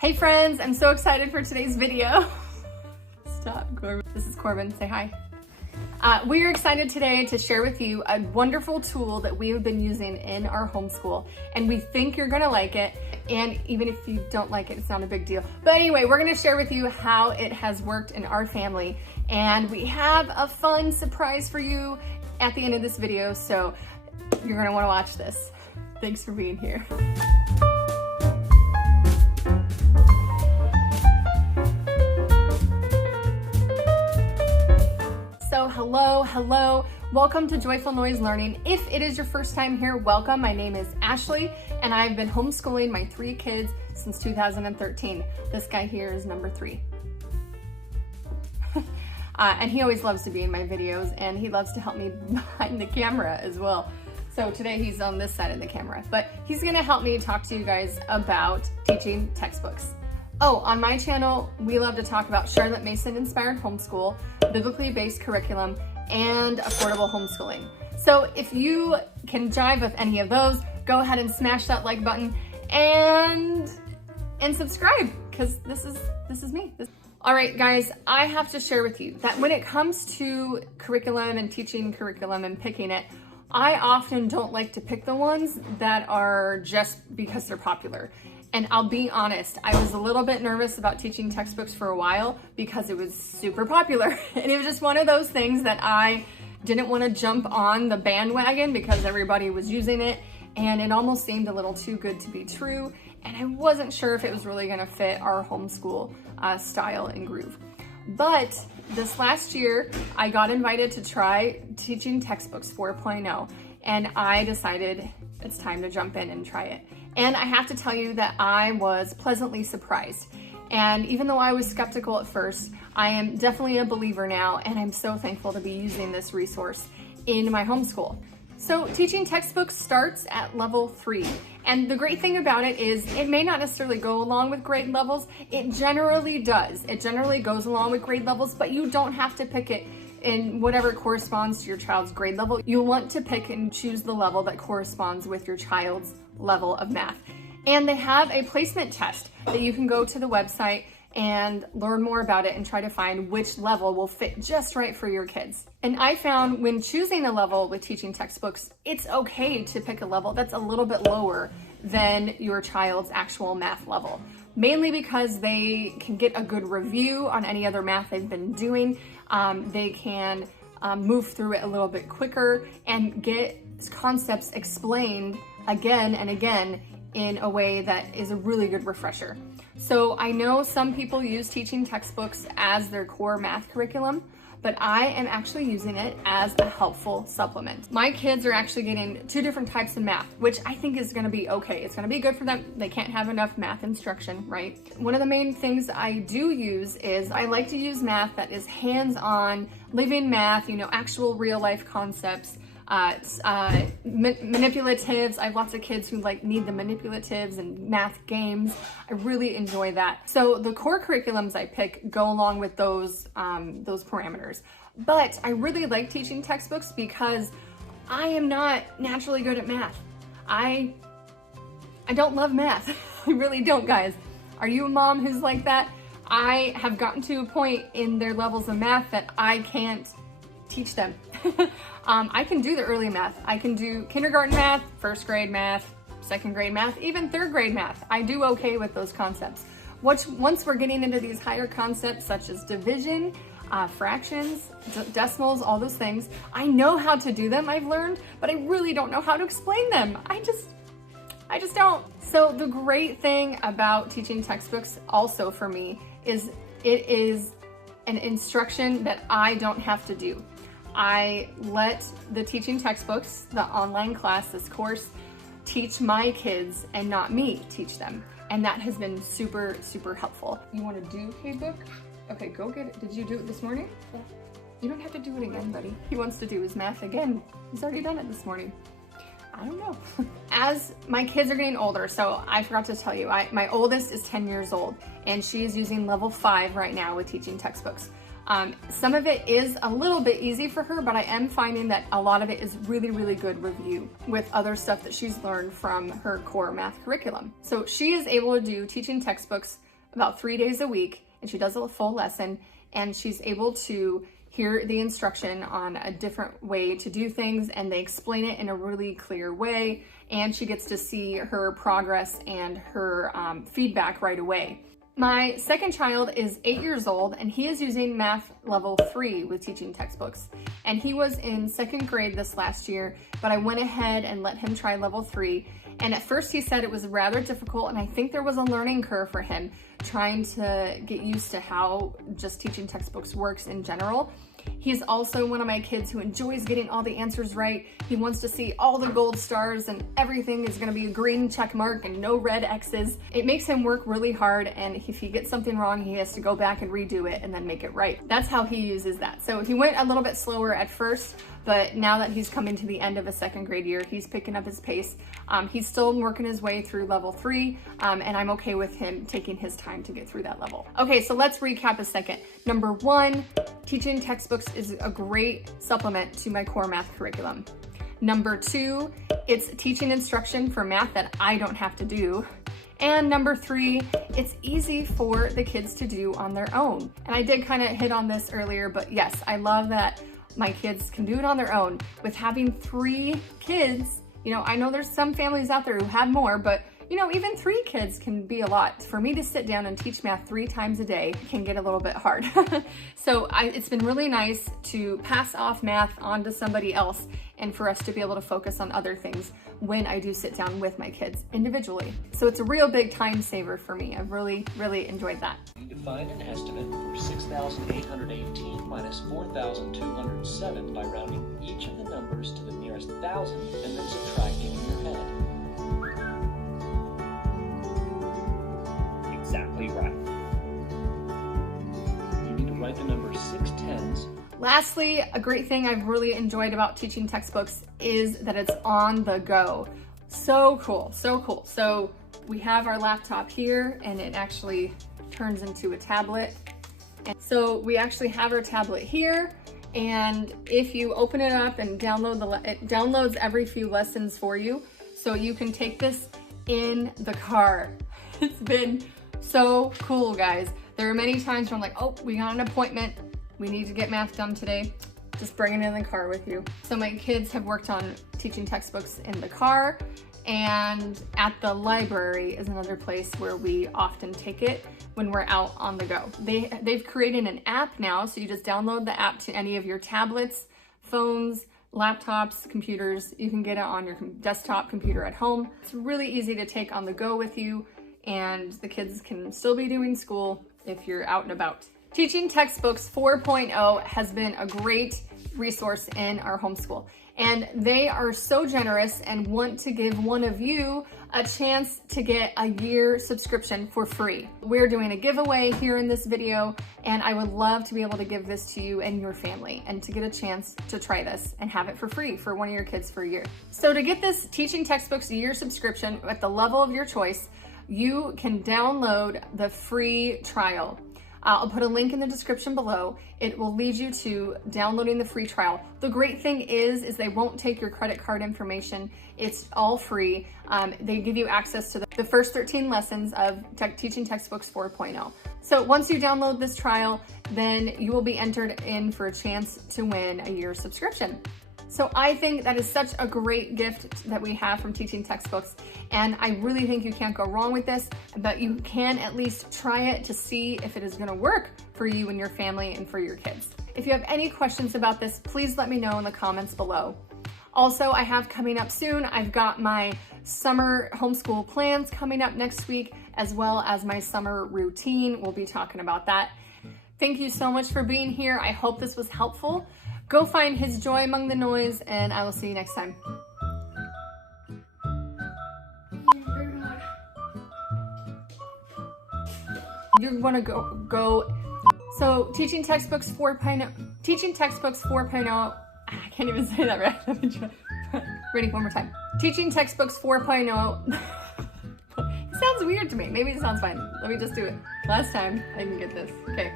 Hey friends, I'm so excited for today's video. Stop, Corbin. This is Corbin, say hi. We are excited today to share with you a wonderful tool that we have been using in our homeschool, and we think you're gonna like it, and even if you don't like it, it's not a big deal. But anyway, we're gonna share with you how it has worked in our family, and we have a fun surprise for you at the end of this video, so you're gonna wanna watch this. Thanks for being here. So hello, welcome to Joyful Noise Learning. If it is your first time here, welcome. My name is Ashley, and I've been homeschooling my 3 kids since 2013. This guy here is number 3. And he always loves to be in my videos, and he loves to help me behind the camera as well. So today he's on this side of the camera, but he's gonna help me talk to you guys about teaching textbooks. Oh, on my channel, we love to talk about Charlotte Mason-inspired homeschool, biblically based curriculum, and affordable homeschooling. So if you can jive with any of those, go ahead and smash that like button and subscribe, because this is me. All right, guys, I have to share with you that when it comes to curriculum and teaching curriculum and picking it, I often don't like to pick the ones that are just because they're popular. And I'll be honest, I was a little bit nervous about teaching textbooks for a while because it was super popular. And it was just one of those things that I didn't want to jump on the bandwagon because everybody was using it. And it almost seemed a little too good to be true. And I wasn't sure if it was really going to fit our homeschool style and groove. But this last year, I got invited to try teaching textbooks 4.0. And I decided it's time to jump in and try it. And I have to tell you that I was pleasantly surprised. And even though I was skeptical at first, I am definitely a believer now, and I'm so thankful to be using this resource in my homeschool. So teaching textbooks starts at level 3. And the great thing about it is it may not necessarily go along with grade levels. It generally does. It generally goes along with grade levels, but you don't have to pick it in whatever corresponds to your child's grade level. You'll want to pick and choose the level that corresponds with your child's level of math. And they have a placement test that you can go to the website and learn more about it and try to find which level will fit just right for your kids. And I found when choosing a level with teaching textbooks, it's okay to pick a level that's a little bit lower than your child's actual math level. Mainly because they can get a good review on any other math they've been doing. They can move through it a little bit quicker and get concepts explained again and again in a way that is a really good refresher. So I know some people use teaching textbooks as their core math curriculum, but I am actually using it as a helpful supplement. My kids are actually getting 2 different types of math, which I think is gonna be okay. It's gonna be good for them. They can't have enough math instruction, right? One of the main things I do use is I like to use math that is hands-on, living math, actual real life concepts, manipulatives. I have lots of kids who need the manipulatives and math games. I really enjoy that. So the core curriculums I pick go along with those parameters. But I really like teaching textbooks because I am not naturally good at math. I don't love math. I really don't, guys. Are you a mom who's like that? I have gotten to a point in their levels of math that I can't teach them. I can do the early math. I can do kindergarten math, 1st grade math, 2nd grade math, even 3rd grade math. I do okay with those concepts. Once we're getting into these higher concepts such as division, fractions, decimals, all those things, I know how to do them, I've learned, but I really don't know how to explain them. I just don't. So the great thing about teaching textbooks also for me is it is an instruction that I don't have to do. I let the teaching textbooks, the online class, this course, teach my kids and not me teach them. And that has been super, super helpful. You want to do K-book? Okay, go get it. Did you do it this morning? Yeah. You don't have to do it again, buddy. He wants to do his math again. He's already done it this morning. I don't know. As my kids are getting older, so I forgot to tell you, my oldest is 10 years old, and she is using level 5 right now with teaching textbooks. Some of it is a little bit easy for her, but I am finding that a lot of it is really, really good review with other stuff that she's learned from her core math curriculum. So she is able to do teaching textbooks about 3 days a week, and she does a full lesson, and she's able to hear the instruction on a different way to do things, and they explain it in a really clear way, and she gets to see her progress and her feedback right away. My second child is 8 years old, and he is using math level 3 with teaching textbooks. And he was in 2nd grade this last year, but I went ahead and let him try level 3. And at first he said it was rather difficult, and I think there was a learning curve for him trying to get used to how just teaching textbooks works in general. He's also one of my kids who enjoys getting all the answers right. He wants to see all the gold stars and everything is gonna be a green check mark and no red X's. It makes him work really hard, and if he gets something wrong, he has to go back and redo it and then make it right. That's how he uses that. So he went a little bit slower at first, but now that he's coming to the end of a 2nd grade year, he's picking up his pace. He's still working his way through level 3, and I'm okay with him taking his time to get through that level. Okay, so let's recap a second. Number 1, teaching textbooks is a great supplement to my core math curriculum. Number 2, it's teaching instruction for math that I don't have to do. And number 3, it's easy for the kids to do on their own. And I did kind of hit on this earlier, but yes, I love that my kids can do it on their own. With having 3 kids, you know, I know there's some families out there who have more, but you know, even 3 kids can be a lot. For me to sit down and teach math 3 times a day can get a little bit hard. So it's been really nice to pass off math onto somebody else and for us to be able to focus on other things when I do sit down with my kids individually. So it's a real big time saver for me. I've really, really enjoyed that. You can find an estimate for 6,818 minus 4,207 by rounding each of the numbers to the nearest thousand and then subtracting in your head. Exactly right. You need to write the number 6 tens. Lastly, a great thing I've really enjoyed about teaching textbooks is that it's on the go. So cool, so cool. So we have our laptop here and it actually turns into a tablet. And so we actually have our tablet here, and if you open it up and download it downloads every few lessons for you, so you can take this in the car. It's been so cool, guys. There are many times where I'm like, oh, we got an appointment. We need to get math done today. Just bring it in the car with you. So my kids have worked on teaching textbooks in the car, and at the library is another place where we often take it when we're out on the go. They've created an app now, so you just download the app to any of your tablets, phones, laptops, computers. You can get it on your desktop computer at home. It's really easy to take on the go with you, and the kids can still be doing school if you're out and about. Teaching Textbooks 4.0 has been a great resource in our homeschool, and they are so generous and want to give one of you a chance to get a year subscription for free. We're doing a giveaway here in this video, and I would love to be able to give this to you and your family and to get a chance to try this and have it for free for one of your kids for a year. So to get this Teaching Textbooks year subscription at the level of your choice, you can download the free trial. I'll put a link in the description below. It will lead you to downloading the free trial. The great thing is they won't take your credit card information. It's all free. They give you access to the first 13 lessons of Teaching Textbooks 4.0. So once you download this trial, then you will be entered in for a chance to win a year subscription. So I think that is such a great gift that we have from Teaching Textbooks, and I really think you can't go wrong with this, but you can at least try it to see if it is gonna work for you and your family and for your kids. If you have any questions about this, please let me know in the comments below. Also, I have coming up soon, I've got my summer homeschool plans coming up next week, as well as my summer routine. We'll be talking about that. Thank you so much for being here. I hope this was helpful. Go find his joy among the noise, and I will see you next time. You're gonna go. So Teaching Textbooks 4.0, Teaching Textbooks 4.0, I can't even say that right. Let me try. Ready, one more time. Teaching Textbooks 4.0. It sounds weird to me. Maybe it sounds fine. Let me just do it. Last time, I didn't get this. Okay.